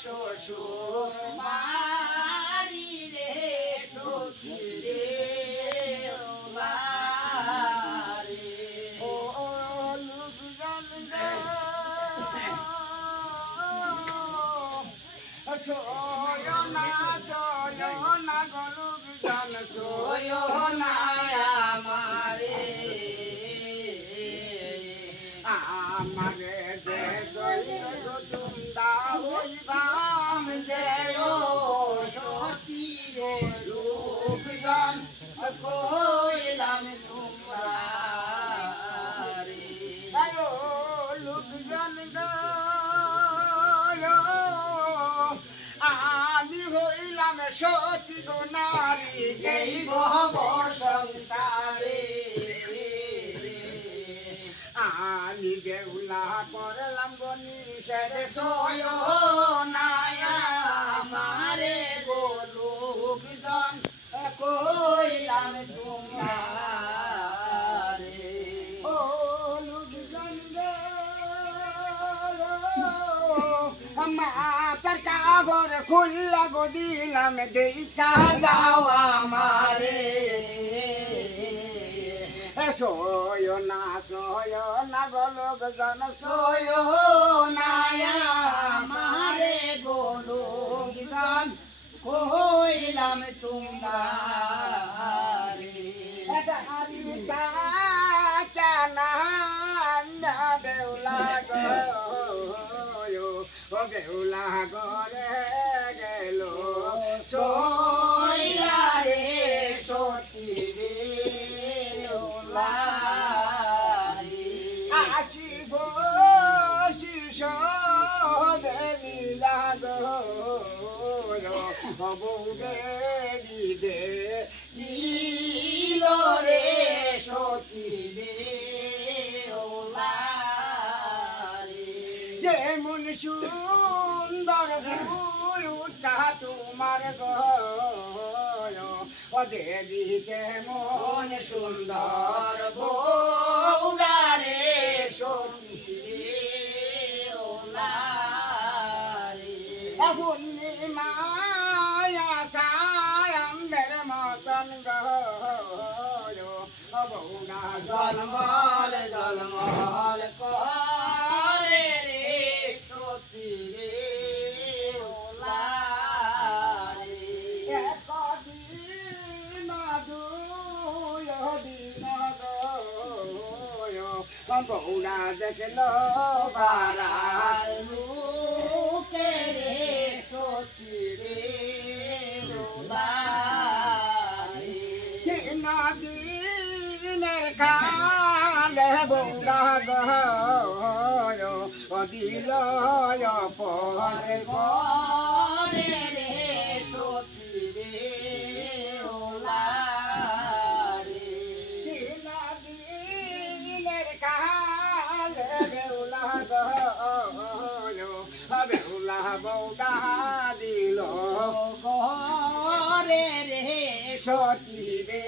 শ্বশুর বাড়ি রে সখী রে বাড়ি ও লোকজন সয়না গলুক জন সয়না আমারে আমারে যে সৈন্য তোমরা হইবাম যে ও সতী রে লোকজন কইলাম তোমরা রে আয়ো লোকজন আমি হইলাম সতী গো নারী এই ভব সংসারে আমি বেউলা করলাম গো নিষেধ সয়নায় আমারে গো লোকজন কইলাম তোমারে ও লোকজন মাতার কাপড় খুললা গো দিলাম দেখা যাও আমারে সয়না গলক জন সয়না আমারে গো লোকজন কইলাম তোমারে দেউলা গেউলা গরে গেল সইলা রে সতী রে আসিব শিষ দেলিলা গৌরে দে রে সতী রে যেমন সুন্দর ফুল উঠা তোমার দেবী কেমন সুন্দর বৌরা রে সতী রে পূর্ণিমায়া সায়ামের মতন বৌরা জন্মল জন্মল করে রে সতী রে বৌরা দেখল বারার মুখে রে সতী রে তিন দিনের কালে বৌরা দিল পরে পরে রে সতী রে বেউলা বৌদা দিল ঘরে রে সতী রে